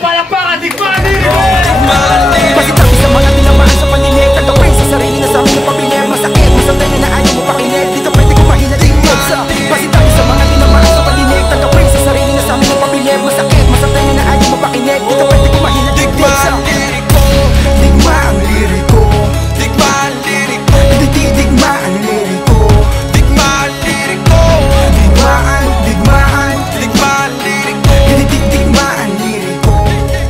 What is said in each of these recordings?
palakpakan, digmaan liriko! Pasitabi sa mga tinamaan sa panilig, tagapin sa sarili na sa amin ng pamilyar. Masakit, masakit na ayaw mo pakinig, di ka pwede kumahin na tingkod sa. Pasitabi sa mga tinamaan sa panilig, tagapin sa sarili na sa amin ng pamilyar. Masakit, masakit na ayaw mo pakinig, di ka pwede kumahin na tingkod sa. Digma ang liriko, Digma ang liriko, digma ang liriko, digma ang liriko, digmaan, digmaan, digma ang liriko, digma ang liriko.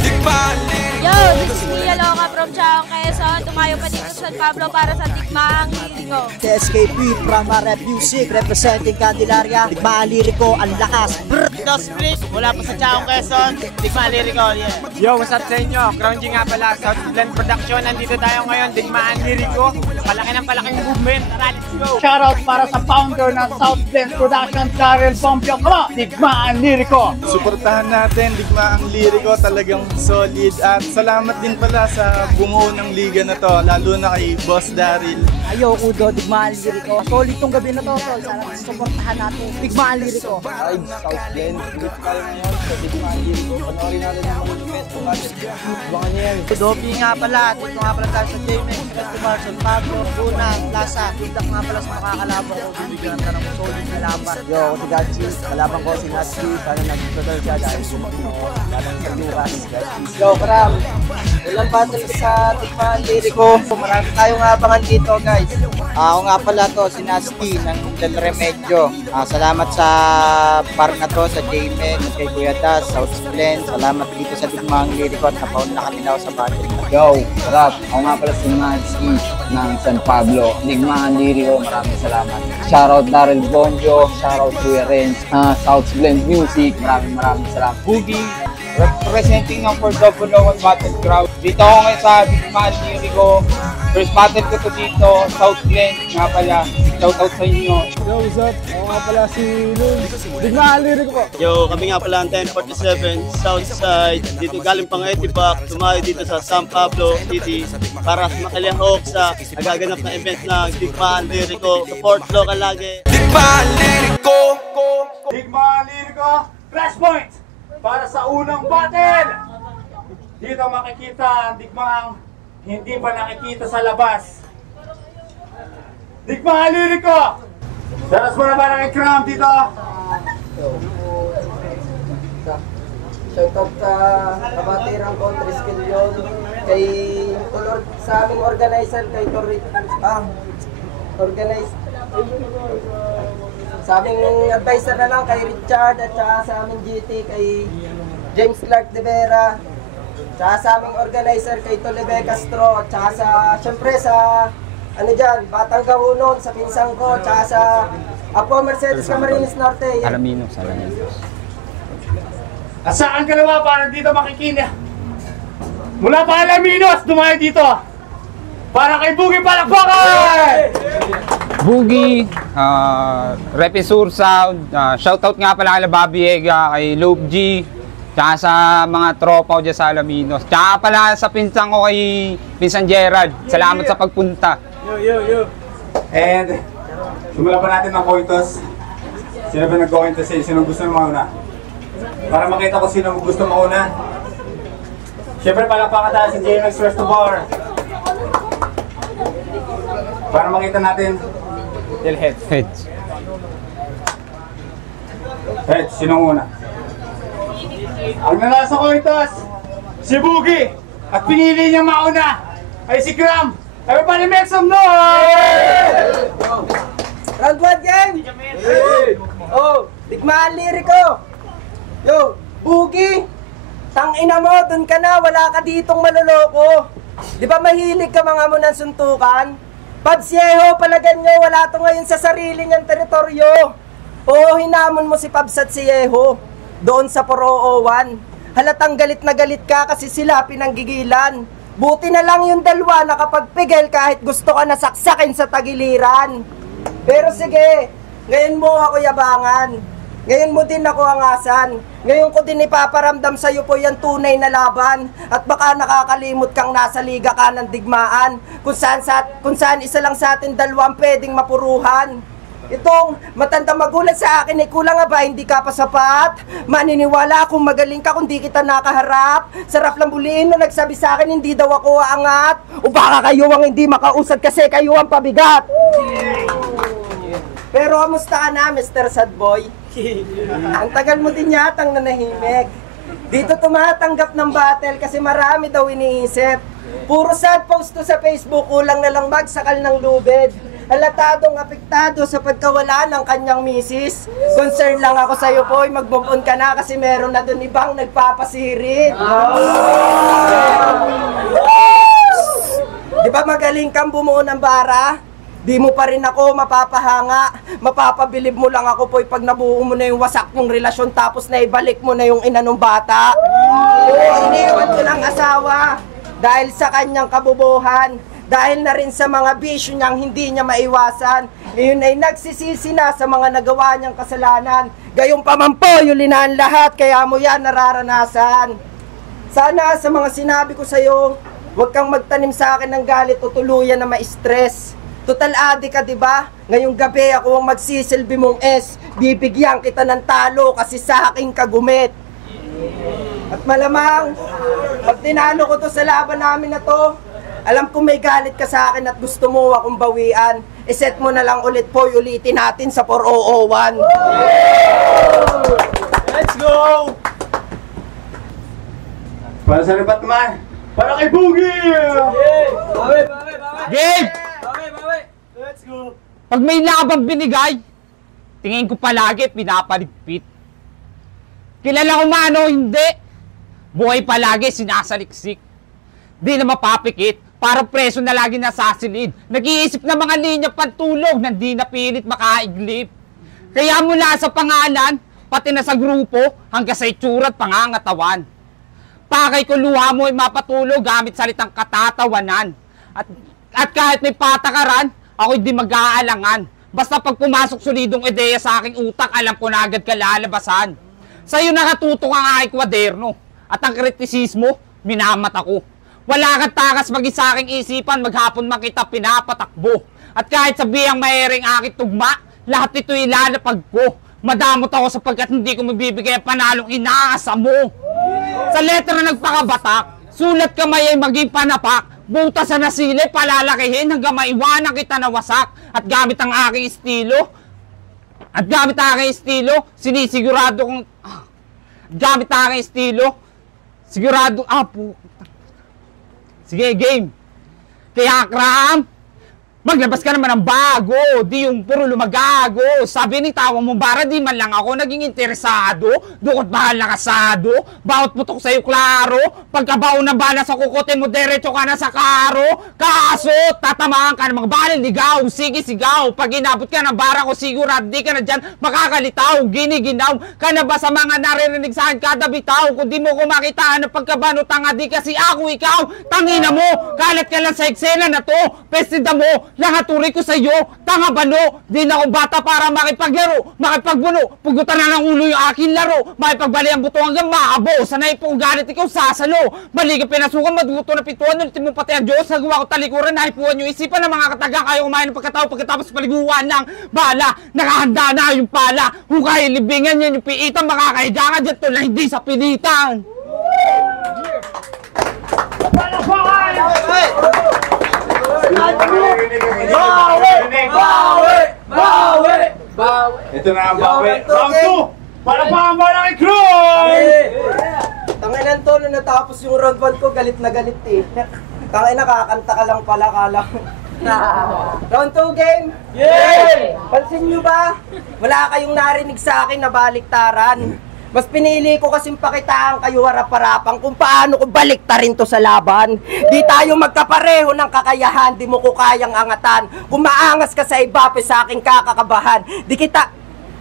digma ang liriko. Yo, this is Mia Loca from Chaong Quezon. Tumayo pa dito sa San Pablo para sa Digmaang Liriko. SKP from Rap Music representing Candelaria. Digmaan liriko, ang lakas. Ito split, wala pa sa Chaong Quezon. Digmaan liriko, yeah. Yo, what's up sa inyo? Crown G nga pala, South Blend Production. Nandito tayo ngayon, Digmaan Liriko. Palaki ng palaking movement. Tara, let's go! Shoutout para sa founder ng South Blend Production, Daryl Pompeo. Come on, digmaan liriko! Suportahan natin, Digmaang Liriko, talagang solid. At salamat din pala sa bumuo ng liga na to, lalo na kay Boss Daryl. Ayo, Udo, digmaan liriko. Solid tong gabi na to, tol. Sana suportahan natin. Digmaan liriko. Ay, South Blend, ulit tayo ngayon sa Digmaang Liriko. Panoorin natin ang mga event kung bakit. Abangan niyo yan. Dopi nga pala, dito nga pala tayo sa JMX Festival, San Pablo, Luna, Plaza. Feedback nga pala sa makakalaban ko, bibigyan ng tanong solid na laban. Yo, ako si Gachi. Kalaban ko si Natsi. Sana nag-total siya dahil laban sa Luras. Yo, Kram, ilang battle sa Digmaan Liriko. Marami tayong abangan dito, guys. Ako nga pala to, si Nasty ng Del Remedyo. Salamat sa park na to, sa JMX, kay Kuya Das, South Blend. Salamat dito sa Digmaang Liriko at napaun na kami daw sa battle. Yo, sarap. Ako nga pala si Nancy ng San Pablo. Digmaan Liriko, maraming salamat. Shoutout Daryl Bonjo, shoutout Kuya Renz, South Blend Music, maraming salamat. Boogie, representing ng for Double Battleground. Dito ako ngayon sa Digmaan Liriko. First battle ko to dito, South Blend, nga pala. Shoutout sa inyo. Yo, what's up? Ako nga pala si Lul. Digmaang Liriko po. Yo, kami nga pala ang 1047 Southside. Dito galing pang Etibac, tumayo dito sa San Pablo City para makalihok sa nagaganap na event ng Digmaan Liriko. Support local lagi. Digmaan liriko, Digmaan liriko, flashpoint para sa unang battle! Dito makikita ang digmaang hindi pa nakikita sa labas. Digmaan liriko! Daras mo na ba ng Kram dito? Shoutout sa kabatirang ko, Triskel yun. Kay Tulor, sa aming organizer, kay Torit, organize. Sa aming advisor na lang, kay Richard, at saka sa aming GT, kay James Clark de Vera. Tsaka sa aming organizer, kay Tolebe Castro, at saka sa, syempre sa, ano dyan, Batang Gahunon, sa pinsang ko, tsaka sa Apo Mercedes Camarines Norte. Alaminos. At saan ka naman para dito makikita? Mula pa Alaminos, dumayo dito. Para kay Boogie Palakpakan! Boogie, Repisur Sound, shoutout nga pala kay Bobby Ega, kay Loop G, tsaka sa mga tropa ko dyan sa Alaminos. Tsaka pala sa pinsan ko kay Pinsan Gerald, salamat sa pagpunta. Yo. And, simulan pa natin ng coitos. Sino ba nag-coitos sa'yo? Sino gusto na mauna? Para makita ko sino gusto mauna. Siyempre palakpakan tayo si JMX Resto Bar. Para makita natin. Heads. Heads, sinong una? Ang nanasa coitos, si Boogie. At pinili niya mauna ay si Kram. Everybody make some noise! Round 1 game! Oh, Digmaan Liriko! Yo, Boogie! Tangina mo, dun ka na, wala ka ditong maloloko. Di ba mahilig ka mga mo ng suntukan? Pabsyeho, palagan nyo, wala to ngayon sa sarili niyang teritoryo. Oo, hinamon mo si Pabs at si Yeho doon sa Poro 01. Halatang galit na galit ka kasi sila pinanggigilan. Buti na lang yung dalawa nakapagpigil kahit gusto ka nasaksakin sa tagiliran. Pero sige, ngayon mo ako yabangan. Ngayon mo din ako angasan. Ngayon ko din ipaparamdam sa'yo po yung tunay na laban. At baka nakakalimot kang nasa liga ka ng digmaan. Kung saan isa lang sa atin dalawang pwedeng mapuruhan. Itong matanda magulat sa akin, ay kulang nga ba, hindi ka pa sapat? Maniniwala kung magaling ka kung di kita nakaharap. Sarap lang buliin no nagsabi sa akin, hindi daw ako aangat. O baka kayo ang hindi makausad kasi kayo ang pabigat. Pero kamusta ka na, Mr. Sad Boy? Ang tagal mo din yatang nanahimik. Dito tumatanggap ng battle kasi marami daw iniisip. Puro sad post to sa Facebook, kulang na lang magsakal ng lubid. Halatadong apektado sa pagkawala ng kanyang misis. Concern lang ako sa iyo, Poy, mag-move on ka na kasi meron na dun ibang nagpapasirit. Di ba magaling kang bumuo ng bara? Di mo pa rin ako mapapahanga. Mapapabilib mo lang ako, Poy, pag nabuo mo na yung wasak yung relasyon tapos naibalik mo na yung ina ng bata. Iniwan ko ng asawa dahil sa kanyang kabubuhan. Dahil na rin sa mga bisyo niyang hindi niya maiwasan. Ngayon ay nagsisisi na sa mga nagawa niyang kasalanan. Gayong pamampo, yulinaan lahat, kaya mo yan nararanasan. Sana sa mga sinabi ko sa'yo, huwag kang magtanim sa akin ng galit o tuluyan na ma-stress. Total adik ka, diba? Ngayong gabi ako ang magsisilbi mong S. Bibigyan kita ng talo kasi sa aking kagumit. At malamang, pag tinalo ko to sa laban namin na to, alam ko may galit ka sa akin at gusto mo akong bawian. I-set mo na lang ulit, Poy, ulitin natin sa 4001. Let's go! Para sa ribat naman, para kay Boogie! Game! Let's go! Pag may labang binigay, tingin ko palagi pinapaligpit. Kilala ko man o hindi, buhay palagi sinasaliksik. Di na mapapikit, para preso na lagi nasasilid. Nag-iisip na mga linya pantulog na di napilit makaiglip. Kaya mula sa pangalan, pati na sa grupo, hanggang sa itsura at pangangatawan. Pakay ko luha mo ay mapatulog gamit salitang katatawanan. At kahit may patakaran, ako'y di mag-aalangan. Basta pag pumasok solidong ideya sa aking utak, alam ko na agad kalalabasan. Sa'yo nakatutok ang aking kwaderno. At ang kritisismo, minamat ako. Wala kang takas maging sa aking isipan, maghapon makita pinapatakbo. At kahit sabihang maering aking tugma, lahat ito'y ilalapag ko. Madamot ako sapagkat hindi ko mabibigay ang panalong inaasa mo. Sa letra na nagpakabatak, sulat kamay ay maging panapak. Butas na nasili, palalakihin hanggang maiwanan kita na wasak. At gamit ang aking estilo, sinisigurado kong... Gamit ang aking estilo, sigurado... Sige, game. Kaya, Kram, maglabas ka naman ng bago. Di yung puro lumagago. Sabi ni tawang mo, bara di man lang ako naging interesado. Dukot bahal na kasado. Bawat putok sa'yo, klaro. Pagkabaon na bala sa kukote mo, derecho ka na sa karo. Kaso, tatamaan ka ng mga balil, ligaw. Sige, sigaw. Pag inabot ka ng bara ko, sigurado di ka na dyan makakalitaw. Giniginaw ka na ba sa mga naririnig sa akin kada bitaw? Kung di mo ko makitaan ng pagkabano, tanga di kasi ako ikaw. Tangina mo, kalat ka lang sa eksena na to. Pestida mo, lahat turi ko sa iyo, tanga bano, di na ako bata para makipaglaro, makipagbuno, pugutan na ng ulo yung aking laro, makipagbali ang buto hanggang maabo, sanay po galit ikaw sasalo, bali ka pinasukan, maduto na pituan, ulitin mo pati ang Diyos, nagawa ko talikuran, nahipuan yung isipan ng mga katagang, kayo kumain ng pagkatao, pagkatapos paliguan ng bala, nakahanda na yung pala, hukay, libingan yan yung piitan, makakahiga ka dyan to na hindi sa pilitan. Bawi! Ito na ang bawi. Round 2! Para pa ang bala kay Kroy! Tanginan to, nung natapos yung round 1 ko, galit na galit eh. Tangina, kakanta ka lang pala, kala. Round 2 game! Yay! Pansin nyo ba? Wala kayong narinig sa akin na baliktaran. Mas pinili ko kasing pakitaan kayo harap-harapan kung paano ko baliktarin to sa laban. Di tayo magkapareho ng kakayahan, di mo ko kayang angatan. Kung maangas ka sa iba, sa aking kakakabahan. Di kita...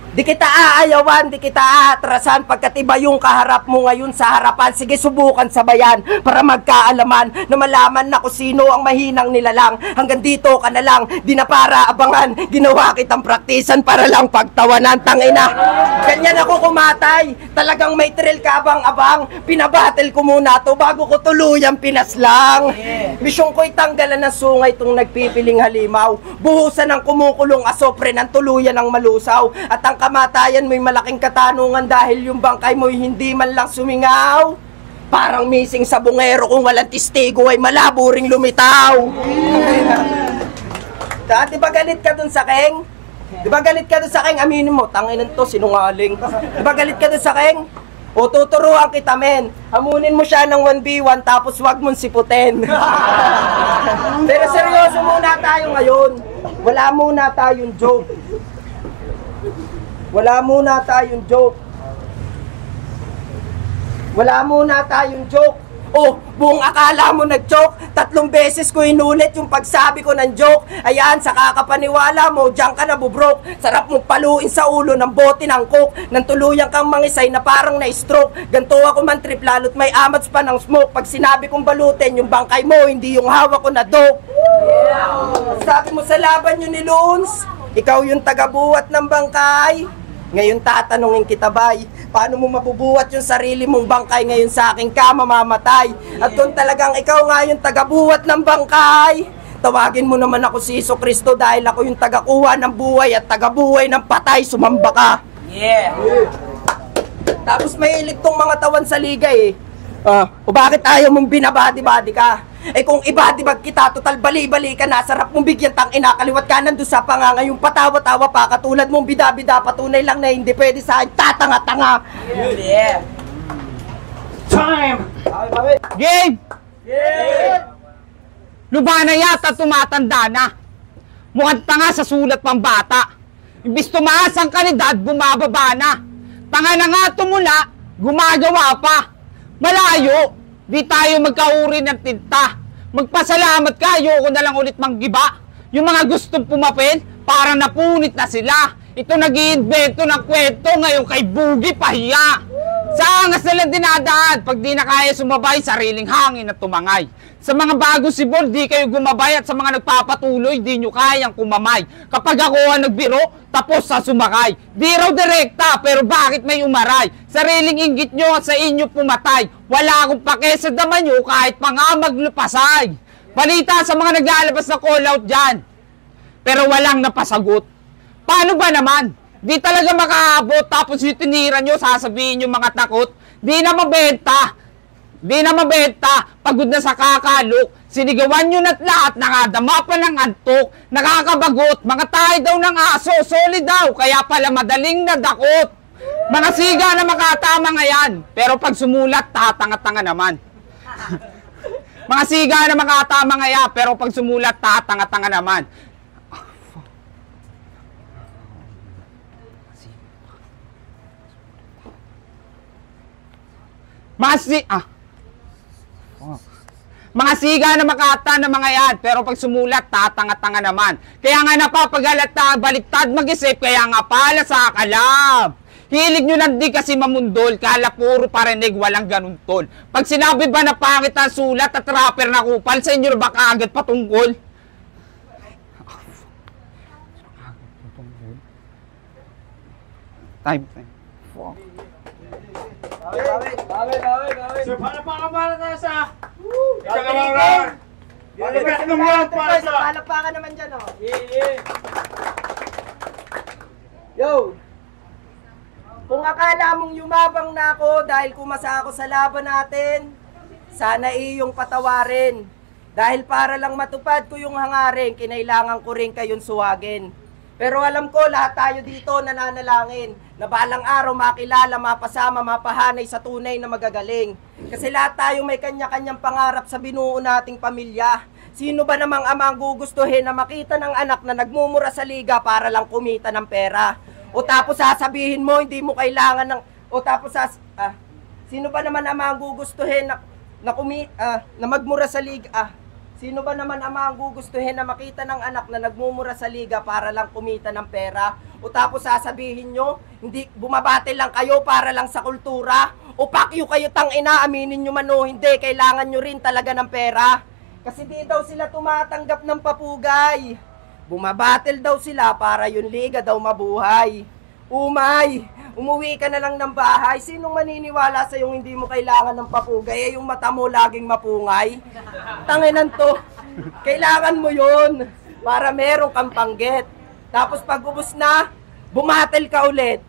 Di kita aayawan, di kita aatrasan pagkat iba yung kaharap mo ngayon sa harapan. Sige, subukan sabayan para magkaalaman na malaman na kung sino ang mahinang nilalang. Hanggang dito ka na lang, di na para abangan. Ginawa kitang praktisan para lang pagtawanan, tangina. Ganyan ako kumatay, talagang may thrill ka abang-abang. Pinabattle ko muna to bago ko tuluyang pinaslang. Misyong ko'y tanggalan ng sungay tong nagpipiling halimaw. Buhusan ng kumukulong asopre ng tuluyan ng malusaw. At ang kamatayan mo'y malaking katanungan dahil yung bangkay mo'y hindi man lang sumingaw. Parang missing sa bungero kung walang testigo ay malabo ring lumitaw. Di ba galit ka dun sa Keng? Di ba galit ka dun sa Keng? Aminin mo, tanginan to, sinungaling. Di ba galit ka dun sa Keng? O tuturuan kita, men. Hamunin mo siya ng 1v1 tapos wag mong siputin. Pero seryoso muna tayo ngayon. Wala muna tayong joke. Wala muna tayong joke. Wala muna tayong joke. Oh, buong akala mo nag-joke. 3 beses ko inulit yung pagsabi ko ng joke. Ayan, sa kakapaniwala mo, diyan ka nabubrok. Sarap mong paluin sa ulo ng bote ng coke. Nang tuluyan kang mangisay na parang na-stroke. Ganto ako man trip lalo't may amats pa ng smoke. Pag sinabi kong balutin, yung bangkay mo, hindi yung hawak ko na dope. Sabi mo sa laban yun ni Loons, ikaw yung tagabuhat ng bangkay. Ngayon tatanungin kita, bay, paano mo mabubuhat yung sarili mong bangkay ngayon sa aking ka mamamatay? At kung talagang ikaw nga yung tagabuhat ng bangkay, tawagin mo naman ako si Iso Kristo dahil ako yung tagakuha ng buhay at tagabuhay ng patay, sumamba ka. Yeah! Tapos may ilig tong mga tawan sa liga eh. O bakit ayaw mong binabadi-badi ka? Eh kung ibadibag kita, total bali-bali ka na, sarap mong bigyan tang ina, kaliwat kanan doon sa panganga, yung patawa-tawa pa, katulad mong bida-bida, patunay lang na hindi pwede sa akin, tatanga-tanga. Yeah. Time! Game! Lubana yata tumatanda na. Mukhang tanga sa sulat pang bata. Imbis tumaas ang kalidad, bumababa na. Tanga na nga tumula, gumagawa pa. Malayo, di tayo magkauri ng tinta. Magpasalamat ka, ayoko na lang ulit manggiba. Yung mga gustong pumapel, parang napunit na sila. Ito nag-iinvento ng kwento, ngayon kay Bugi pahiya. Sa angas na lang dinadaan, pag di na kaya sumabay, sariling hangin at tumangay. Sa mga bagong sibol, di kayo gumabay, at sa mga nagpapatuloy, di nyo kayang kumamay. Kapag ako ang nagbiro, tapos sa sumakay. Di raw direkta, pero bakit may umaray? Sariling inggit nyo at sa inyo pumatay. Wala akong pake sa dama nyo kahit pa nga maglupasay. Balita sa mga naglalabas na call out dyan, pero walang napasagot. Paano ba naman? Di talaga makaabot, tapos yung tinira nyo, sasabihin yung mga takot. Di na mabenta. Di na mabenta, pagod na sa kakalok. Sinigawan nyo na't lahat, nakadama pa ng antok. Nakakabagot, mga tayo daw ng aso, solid daw, kaya pala madaling nadakot. Mga siga na makatama ngayon, pero pag sumulat, tatanga-tanga naman. Mga siga na makatama ngayon, pero pag sumulat, tatanga-tanga naman. Mga siga na makata na mga yan, pero pag sumulat, tatanga-tanga naman. Kaya nga napapagalata, baliktad mag-isip, kaya nga pala sa kalam. Hilig nyo lang di kasi mamundol, kala puro parinig, walang ganun tol. Pag sinabi ba na pangit ang sulat at rapper na kupal, sa inyo ba kaagad patungkol? Time. So, palakpakan tayo sa ikalawang round. Ikalawang round para sa... Palakpakan naman dyan, oh. Yo! Kung akala mong yumabang na ako dahil kumasa ako sa laban natin, sana iyong patawarin. Dahil para lang matupad ko yung hangarin, kinailangan ko rin kayong suwagin. Pero alam ko, lahat tayo dito nananalangin na balang araw makilala, mapasama, mapahanay sa tunay na magagaling. Kasi lahat tayo may kanya-kanyang pangarap sa binuo nating pamilya. Sino ba namang ama ang gugustuhin na makita ng anak na nagmumura sa liga para lang kumita ng pera? O tapos sasabihin mo, hindi mo kailangan ng... O tapos sino ba naman ama ang gugustuhin na magmura sa liga? Sino ba naman ama ang gugustuhin na makita ng anak na nagmumura sa liga para lang kumita ng pera? O tapos sasabihin nyo, hindi bumabate lang kayo para lang sa kultura? O pakyo kayo tangina, aminin nyo man o hindi, kailangan nyo rin talaga ng pera. Kasi di daw sila tumatanggap ng papugay. Bumabattle daw sila para yung liga daw mabuhay. Umay, umuwi ka na lang ng bahay. Sinong maniniwala sa yung hindi mo kailangan ng papugay? Yung mata mo laging mapungay. Tanginan to. Kailangan mo yun para meron kang panggit. Tapos pag ubos na, bumatel ka ulit.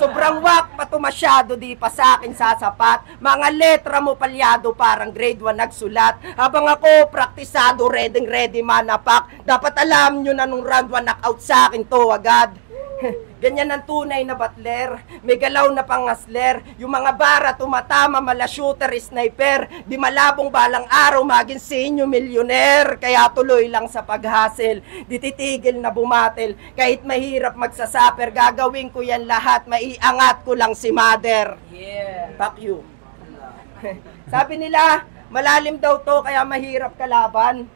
Sobrang wak pa to masyado, di pa sa akin sasapat. Mga letra mo palyado, parang grade 1 nagsulat. Habang ako praktisado, ready manapak. Dapat alam nyo na nung round 1 knockout sa akin to agad. Ganyan ang tunay na battler, may galaw na pangasler. Yung mga bara tumatama, mala shooter, sniper. Di malabong balang araw maging sinyo millionaire. Kaya tuloy lang sa paghasel, di titigil na bumatel. Kahit mahirap magsasaper, gagawin ko yan lahat. Maiangat ko lang si mother. Yeah. Fuck you. Sabi nila, malalim daw to kaya mahirap kalaban.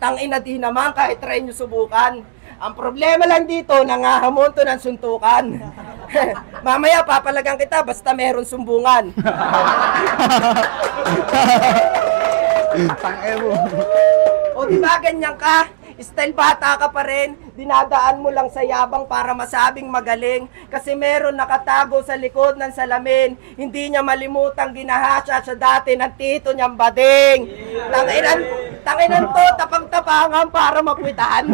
Tangina di naman kahit try nyo subukan. Ang problema lang dito, nangahamon to ng suntukan. Mamaya papalagang kita basta meron sumbungan. O diba ganyan ka? Style bata ka pa rin, dinadaan mo lang sa yabang para masabing magaling. Kasi meron nakatago sa likod ng salamin, hindi niya malimutang ginahasya siya dati ng tito niyang bading. Tanginan to, tapang-tapangan para makwitahan.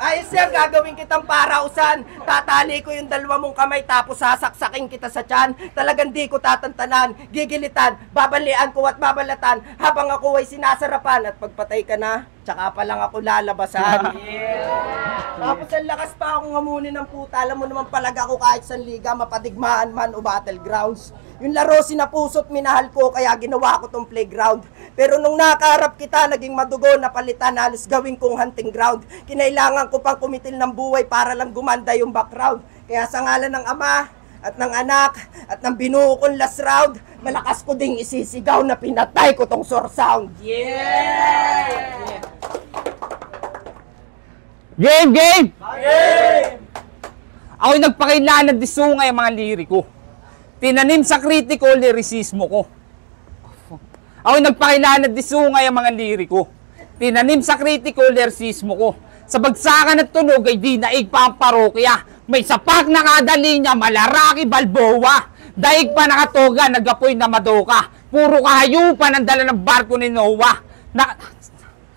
Ayos yan, gagawin kitang parausan. Tatali ko yung dalawa mong kamay tapos sasaksakin kita sa tiyan. Talagang di ko tatantanan, gigilitan, babalian ko at babalatan habang ako ay sinasarapan. At pagpatay ka na, tsaka pa lang ako lalabasan. Tapos ang lakas pa akong ngamunin ng puta. Alam mo naman palag ako kahit sa liga, mapadigmaan man o battlegrounds. Yung laro sinapuso't minahal ko kaya ginawa ko tong playground. Pero nung nakaharap kita, naging madugo, napalitan, halos gawin kong hunting ground. Kinailangan ko pang kumitil ng buhay para lang gumanda yung background. Kaya sa ngalan ng ama at ng anak at ng binuo kong last round, malakas ko ding isisigaw na pinatay ko tong sore sound. Yeah! Game! Game! Game! Ako'y nagpakailangan ng disungay ang mga liriko. Tinanim sa critical lyricismo ko. Ako'y nagpakailangan ng disungay ang mga liriko. Tinanim sa critical lyricismo ko. Sa bagsakan at tunog ay di naig pa ang parokya. May sapak na kadalinya, malaraki balboa. Daig pa nakatoga, nagapoy na madoka. Puro kahayupan ang dala ng barko ni Noah.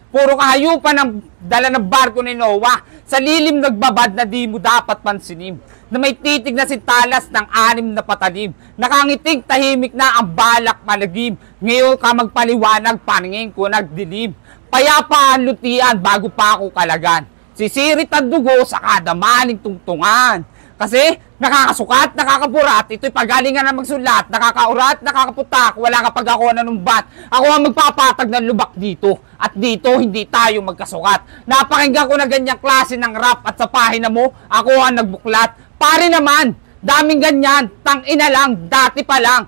Puro kahayupan ang dala ng barko ni Noah. Sa lilim nagbabad na di mo dapat pansinin. Na may titig na si talas ng 6 na patalim. Nakangiting tahimik na ang balak malagim. Ngayon ka magpaliwanag, paningin ko nagdilim. Payapa ang lutian bago pa ako kalagan. Sisirit ang dugo sa kada maling tungtungan. Kasi nakakasukat, nakakaburat, ito'y pagalingan na magsulat, nakakaurat, nakakaputak, wala kapag ako nanumbat. Ako ang magpapatag ng lubak dito. At dito, hindi tayo magkasukat. Napakinggan ko na ganyang klase ng rap at sa pahina mo, ako ang nagbuklat. Pare naman, daming ganyan, tangina lang, dati pa lang.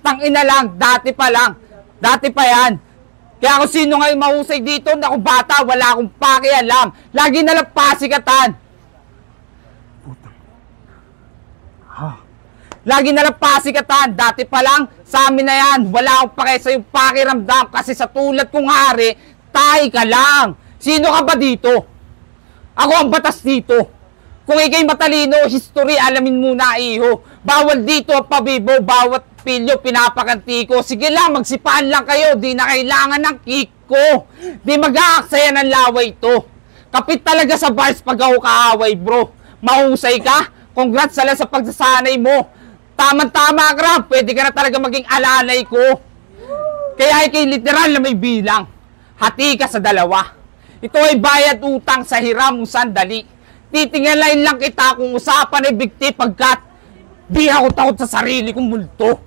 Tangina lang, dati pa lang. Dati pa yan. Kaya kung sino ngayon mahusay dito, naku bata, wala akong pakialam. Lagi nalang pasikatan. Lagi nalang pasikatan, dati pa lang, sa amin na yan, wala akong pake sa yung pakiramdam. Kasi sa tulad kong hari, tayo ka lang. Sino ka ba dito? Ako ang batas dito. Kung ikay matalino, history, alamin muna iho. Bawal dito ang pabibo, bawat pilyo pinapakanti ko. Sige lang, magsipaan lang kayo, di na kailangan ng kick ko. Di mag-aaksaya ng laway to. Kapit talaga sa bars pag ako kaaway bro. Mahusay ka? Congrats sala sa pagsasanay mo. Tama-tama ka, pwede ka na talaga maging alalay ko. Kaya ikay literal na may bilang. Hati ka sa dalawa. Ito ay bayad utang sa hiram mong sandali. Titingalain lang kita kung usapan ay bigti pagkat di ako takot sa sarili kong multo.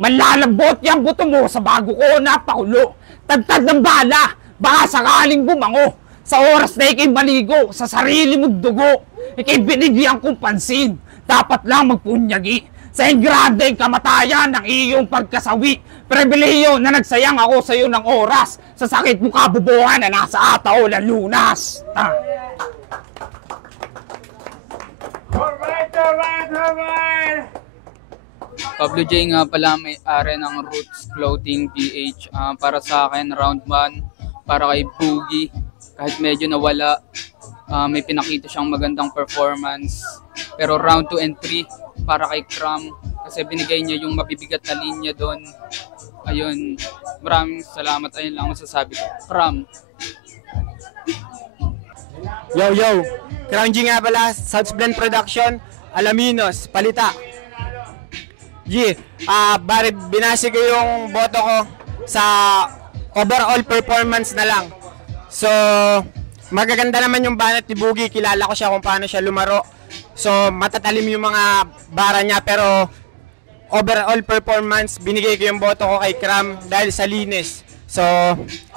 Malalambot yung buto mo sa bago ko napakulo. Tagtag ng bala, baka sakaling bumango. Sa oras na ikay maligo, sa sarili mong dugo. Ikay binigyan kong pansin, dapat lang magpunyagi. sa engrandeng kamatayan ng iyong pagkasawi. Pribilehiyo na nagsayang ako sa iyo ng oras sa sakit mo kabubuhan na nasa ataw ng lunas. Alright! Pablo J nga pala, may-ari ng Roots Clothing PH. Para sa akin, round 1, para kay Boogie. Kahit medyo nawala, may pinakita siyang magandang performance. Pero round 2 and 3, para kay Cram. Kasi binigay niya yung mabibigat na linya doon. Ayun, maraming salamat. Ayun lang masasabi ko. Cram. Yo! Crown G nga pala, South Blend Production, Alaminos, Palita. G, bari binasi ko yung boto ko sa overall performance na lang. So, magaganda naman yung banat ni Boogie, kilala ko siya kung paano siya lumaro. So, matatalim yung mga bara niya, pero overall performance, binigay ko yung boto ko kay Cram dahil sa linis. So,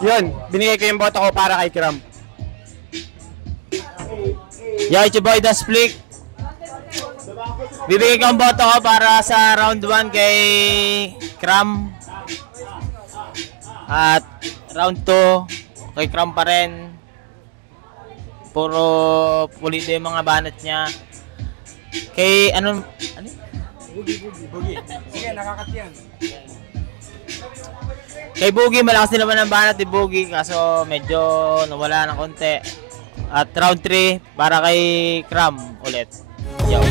yun, binigay ko yung boto ko para kay Cram. Yo, it's your boy Das Flick. Bibigay ko ang boto ko para sa round 1 kay Cram. At round 2 kay Cram pa rin. Puro pulido yung mga banat niya. Kay ano? Boogie. Sige, nakakat yan. Kay Boogie, malakas din naman ang banat ni Boogie, kaso medyo nawala ng konti. At round 3 para kay Cram ulit. Yo.